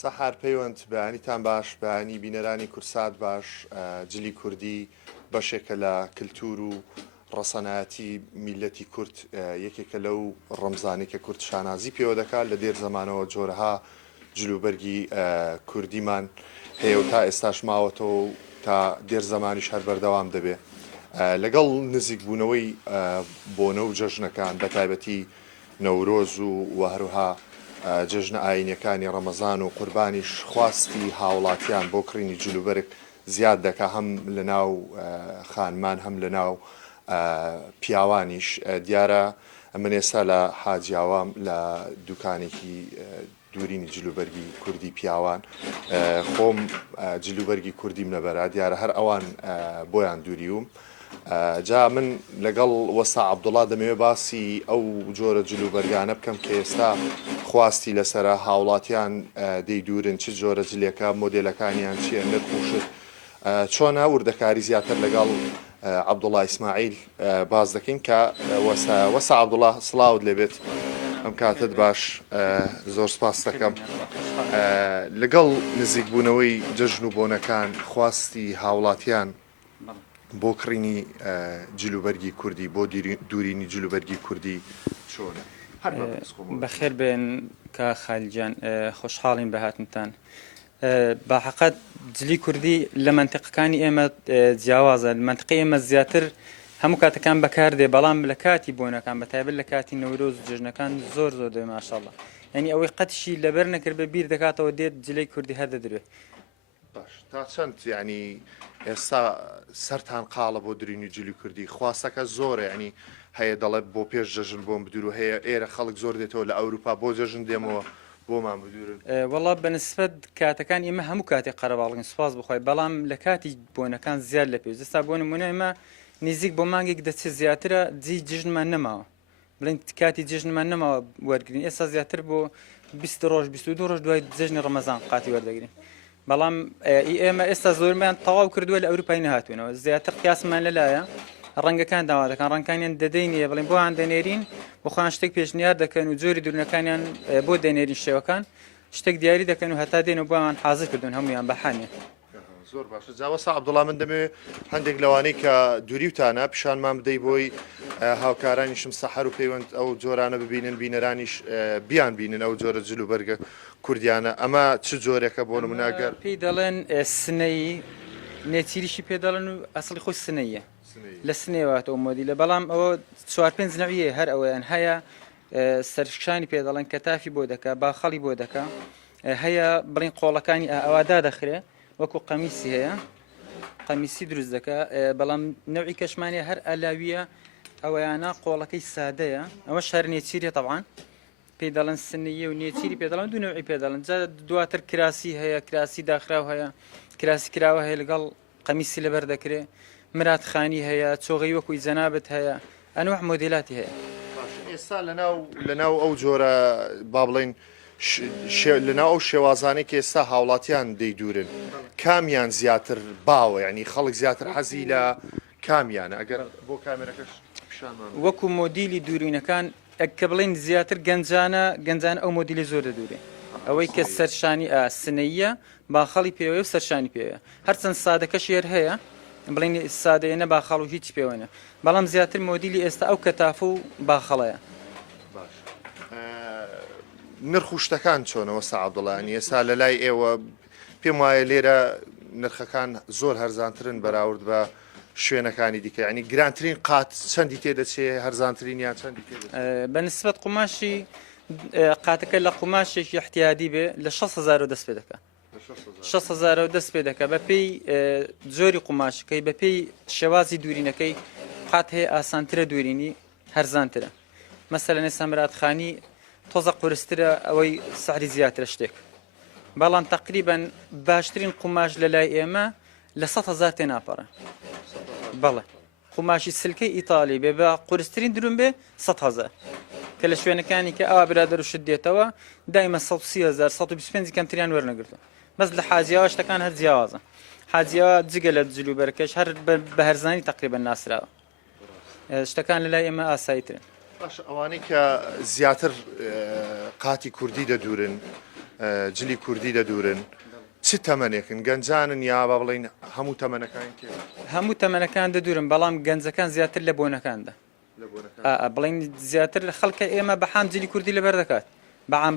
سەحار پەیوەند بەیانیتان باش بەیانی بینەرانی کورسات باش جلی کوردی بەشێکە لە کللتور و ڕەسەنایەتی میلەتی کورد یەکێکە لەو ڕەمزانی کە کورد شانازی پێوە دەکات لە دێر زمانەوە جۆرەها جلوبەرگی کوردیمان هەیە و تا ئێستاش ماوەتەوە تا دێر زمانیش هەر بەردەوام دەبێ لەگەڵ نزیک بوونەوەی بۆنە و جەژنەکان بە تایبەتی نەورۆز و هەروها جژنە ئاینەکانی ڕەمەزان و قوربانیش خواستی هاوڵاتیان بۆ کڕینی جلوبەرگ زیاد دەکا هەم لە ناو خانمان هەم لە ناو پیاوانیش دیارە من ئێستا لە حاجیاوام لە دوکانێکی دوورینی جلوبەرگی کوردی پیاوان خۆم جلوبەرگی کوردیم لەبەرا دیارە هەر ئەوان بۆیان دووریوم جا من لەگەڵ وەسا عەبدوڵڵا دەمەوێت باسی ئەو جۆرە جلوبەرگانە بکەم کە ئێستا خواستی لەسرە هاوڵاتیان دەیدورن چ جۆرە جلێکە مۆدێلەکانیان چیە نرخوشت چۆنە وردەکاری زیاتر لەگەڵ عەبدوڵڵا ئیسماعیل باز دەکەین کە وەسا عەبدوڵڵا سڵاوت لێبێت ئەم کاتت باش زۆر سپاس دەکەم لەگەڵ نزیکبوونەوەی جەژن و بۆنەکان خواستی هاوڵاتیان بۆ کڕینی جلوبەرگی کوردی بۆ دوورینی جلوبەرگی کوردی چۆنە بەخێر بێن کە خالیجان خۆشحاڵین بە هاتنتان باحقەت جلی کوردی لە منتیقەکانی ئێمە جیاوازە منتیقی ئێمە زیاتر هەموو کاتەکان بەکاردێ بەڵام لە کاتی بۆنەکان بەتایبەت لە کاتی نەورۆز و جژنەکان زۆر دەوێ ماشەڵڵا یعنی ئەوەی قەتشی لەبەر نەکرد بە بیر دەکاتەوە دێت جلەی کوردی هەر دەدرێت باش تا چەند ینی ئێستا سەران قاڵە بۆ درینی جلی کوردی خواستەکە زۆرە ینی هەیە دەڵێت بۆ پێش جەژن بۆم بدور و هەیە ئێرە خەڵک زۆر دێتەوە لە ئەوروپا بۆ جەژن دێمەوە بۆمان بدورن وەڵا بەنسبەت کاتەکان ئێمە هەموو کاتێک قەرەباڵگن سوپاس بخۆی بەڵام لە کاتی بۆنەکان زیاد لە پێویستە بۆ نمونە ئێمە نزیک بۆ مانگێک دەچێت زیاترە جی جژنمان نەماوە بڵین کاتی جژنمان نەماوە وەرگین ئێستا زیاتر بۆ 20 ڕۆژ 22 ڕۆژ دوای جژنی ڕەمەزان قاتی وەردەگرین بەڵام ئێمە ئێستا زۆرمان تەواو کردووە لە ئەوروپای نەهاتوێنەوە زیاتر قیاسمان لەلایە ڕەنگەکان داوا دەکەن ڕەنگەکانیان دەدەینە بڵین بۆیان دەنێرین بۆ خۆیان شتێک پێشنیار دەکەن و جۆری دوورنەکانیان بۆ دەنێرین شێوەکان شتێک دیاری دەکەن و هەتا دێن و بۆیان حازر کردوون هەمویان بەحانێ زۆر باشە جاوەسا عەبدوڵڵا من دەمەوێت هەندێک لەوانەی کە دووریوتانە پیشانمان بدەی بۆی هاوکارانیشم سەحەر و پەیوەند ئەو جۆرانە ببینن بینەرانیش بیان بینن ئەو جۆرە جلوبەرگە کوردیانە ئەمە چ جۆرێکە بۆ نمونەگەر پێی دەڵێن سنەی نێچیریشی پێ دەڵێن و ئەسڵی خۆی سنەیە لە سنێواتەوە مۆدیلە بەڵام ئەوە 4-5 نەویە هەر ئەوەیان هەیە سەرشانی پێ دەڵێن کە تافی بۆ دەکا باخەڵی بۆ دەکا هەیە بڵین قۆڵەکانی ئەوەدا دەخرێ وەکو قەمیسی هەیە قەمیسی دروست دەکا بەڵام نەوعی کەشمانێ هەر ئەلاویە ئەوەیانە قۆڵەکەی سادەیە ئەوە شار نێچیریە طبعاً پێی دەڵێن سنیە و نێچیری پێ دەڵێن دوو نەوعی پێ دەڵێن جا دواتر کراسی هەیە کراسی داخراو هەیە کراسی کراوە هەیە لەگەڵ قەمیسی لەبەر دەکرێ مراتخانی هەیە چۆغی وەکوی جەنابەت هەیە ئەنواع مۆدیلاتی هەیە ئێستا لەناو ئەو جۆرە با بڵێن لەناو ئەو شێوازانەی کە ئێستا هاوڵاتیان دەیدورن کامیان زیاتر باوە ینی خەڵک زیاتر حەزی لە کامیانە ئەگەر بۆ کامێرەکەش وەکو مۆدیلی دوورینەکان کە بڵین زیاتر گەنجانە ئەو مۆدیلی زۆر دەدورێ ئەوەی کە سەرشانی سنەیە باخەڵی پێوەیە و سەرشانی پێوەیە هەرچەند سادەکە شێر هەیە بڵین سادەیە باخەڵ و هیچ پێوەنە بەڵام زیاتر مۆدیلی ئێستا ئەو کەتافە و باخەڵەیە نرخوشتەکان چۆنەوە سەعەبدوڵڵانی ئێستا لە لای ئێوە پێم وایە لێرە نرخەکان زۆر هەرزانترن بەراورد بە شوێنەکانی دیکە ینی گرانترین قات چەندی تێدەچێت هەرزانترین یان چەندی بەنسبەت قوماشی قاتەکە لە قوماشێکی احتیادی بێ لە 6,000 دەست پێ دەکات 6,000 دەست پێ دەکە بە پێی جۆری قوماشەکەی بە پێی شێوازی دوورینەکەی قات هەیە ئاسانترە دوورینی هەرزانترە مەسەلەن ئێستا مراتخانی تۆزە قورسترە ئەوەی سعری زیاترە شتێک بەڵام تقریبەن باشترین قوماش لە لای ئێمە لە 100,000 تێ ناپەڕە بەڵێ قوماشی سلکەی ئیتالی بێ بە قورسترین دروم بێ 100,000 کە لە شوێنەکانی کە ئەوا برادەر و شت دێتەوە دایمە 130,000 125 کەمتریان وەرنەگرتو بەس لە حاجیاوە شتەکان هەر جیاوازە حاجیاوە جگە لە جلوبەرەکەش هەر بە هەرزانی تقریبەن ناسراوە شتەکان لە لای ئێمە ئاساییترن ئەوانەی کە زیاتر قاتی کوردی دەدورن جلی کوردی دەدورن چ تەمەنێکن گەنجانن یا با بڵین هەموو تەمەنەکان هەموو تەمەنەکان دەدورن بەڵام گەنجەکان زیاتر لە بۆنەکاندا بڵین زیاتر خەڵکە ئێمە بەحام جلی کوردی لەبەر دەکات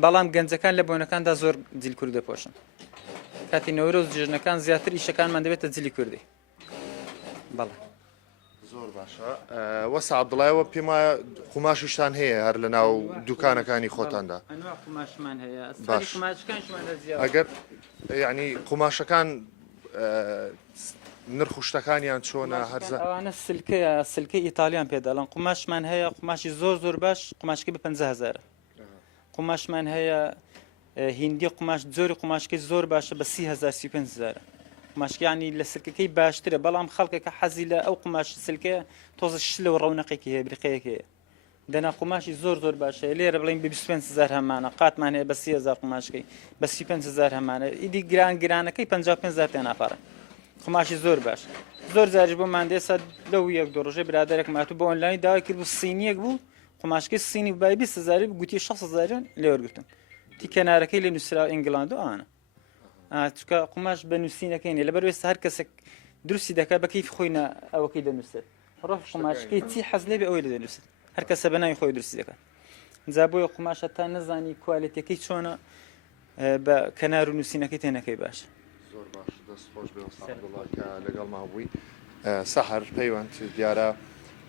بەڵام گەنجەکان لە بۆنەکاندا زۆر جلی کوردی دەپۆشن کاتی نەورۆز جژنەکان زیاتر ئیشەکانمان دەبێتە جلی کوردی بەڵێ زۆر باشە وەسە عەبدوڵایەوە پێم وایە قوماشیشتان هەیە هەر لە ناو دوکانەکانی خۆتاندا قوماشمان هەیە باش. قوماشەکانشمان زیاد ئەگەر یعنی قوماشەکان نرخ و شتەکانیان چۆنە هەرزە ئەوانە سلکەی ئیتالیان پێداڵن قوماشمان هەیە قوماشی زۆر باش قوماشکی بە 500,000 قوماشمان هەیە هیندی قوماش جۆری قوماشکی زۆر باشە بە 30,000 قوماشکیانی لە سلکەکەی باشترە بەڵام خەڵکێکە حەزی لە ئەو قوماش سلکەیە تۆزە شلە و ڕەونەقێکی هەیە بریقەیەکی هەیە دەنا قوماشی زۆر باشە لێرە بڵین بە 25,000 هەمانە قاتمان هەیە بە 30,000 قوماشکی بە 35,000 هەمانە ئیدی گرانەکەی 55,000 تێ ناپارە قوماشی زۆر باش زۆر جاریش بۆمان دێسە لەو یەک دو ڕۆژێ برادێک ماتوو بە ئۆنلاین داوای کرد بوو سینیەک بوو قوماشکی سینی بای 20,000 گوتی 6,000 لێوەرگتم تی کەنارەکەی لە نووسرا ئینگلاند و ئانە چکە قوماش بە نووسینەکەی لەبەر وێستا هەر کەسێک دروستی دەکات بە کەیف خۆی ئەوەکەی دەنووسێت ڕۆژ قوماشکی چی حەز لێ بێ ئەوەی دەنووسێت هەر کەسە بە ناوی خۆی دروستی دەکات جا بۆیە قوماشە تا نەزانی کوالیتەکەی چۆنە بە کەنار و نووسینەکەی تێنەکەی باش زۆر باش دەست خۆش بێ وەسە عەبدوڵا کە لەگەڵ مابووی سەحەر پەیوەند دیارە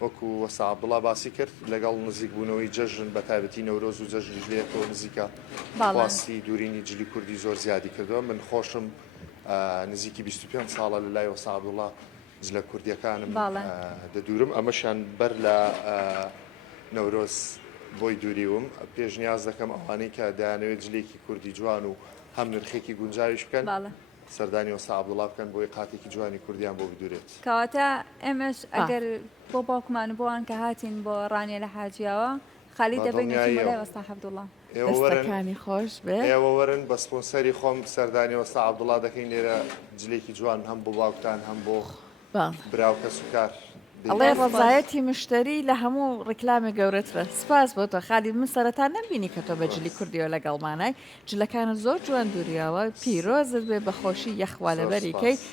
وەکو وەسە عەبدوڵا باسی کرد لەگەڵ نزیک بوونەوەی جەژن بە تایبەتی نەورۆز و جەژنی لێتەوە نزیکە خواستی دوورینی جلی کوردی زۆر زیادی کردووە من خۆشم نزیکی 25 ساڵە لە لای وەسە عەبدوڵا جلە کوردیەکانم دەدورم ئەمەشان بەر لە نەورۆز بۆی دووریوم پێشنیاز دەکەم ئەوانەی کە دەیانەوێت جلێکی کوردی جوان و هەم نرخێکی گونجاویش بکەن سەردانی وەسە عەبدوڵا بکەن بۆی قاتێکی جوانی کوردیان بۆ بدورێت کەواتە ئێمەش ئەگەر بۆ باوکمان بۆوان کە هاتین بۆ ڕانیە لە حاجیاوە خالی دەبێنێتی بەلای وەستا عەبدوڵا دەستەکانی خۆش بێ ئێوە وەرن بە سپۆنسەری خۆم سەردانی وەستا عەبدوڵا دەکەین لێرە جلێکی جوان هەم بۆ باوکتان هەم بۆ براو کەس و کار ئەڵێ ڕزایەتی مشتری لە هەموو ڕکلامی گەورەترە سپاس بۆ تۆ خالی من سەرەتا نەبینی کە تۆ بە جلی کوردیەوە لەگەڵمانای جلەکانت زۆر جوان دووریاوە پیرۆزت بێ بەخۆشی یەخوا لەبەریکەی